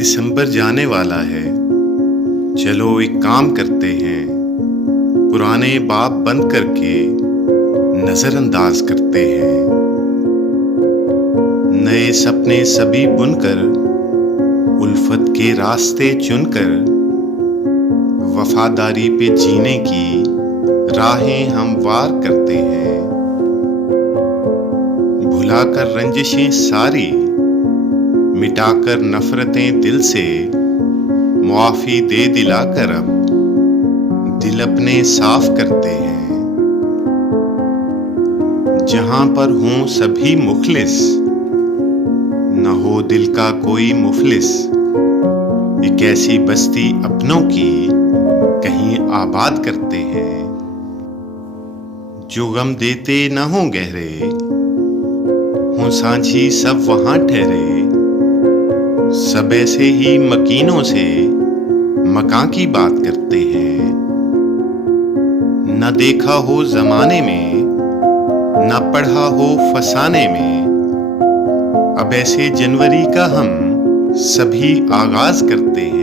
दिसंबर जाने वाला है, चलो एक काम करते हैं, पुराने बाब बंद करके नजरअंदाज करते हैं। नए सपने सभी बुनकर, उल्फत के रास्ते चुनकर, वफादारी पे जीने की राहें हम वार करते हैं। भुलाकर रंजिशें सारी, मिटाकर नफरतें दिल से, मुआफी दे दिलाकर अब दिल अपने साफ करते हैं। जहां पर हों सभी मुखलिस, न हो दिल का कोई मुफलिस, एक ऐसी बस्ती अपनों की कहीं आबाद करते हैं। जो गम देते न हों गहरे, हों साझी सब वहां ठहरे, सब ऐसे ही मकीनों से मकां की बात करते हैं। न देखा हो जमाने में, न पढ़ा हो फसाने में, अब ऐसे जनवरी का हम सभी आगाज करते हैं।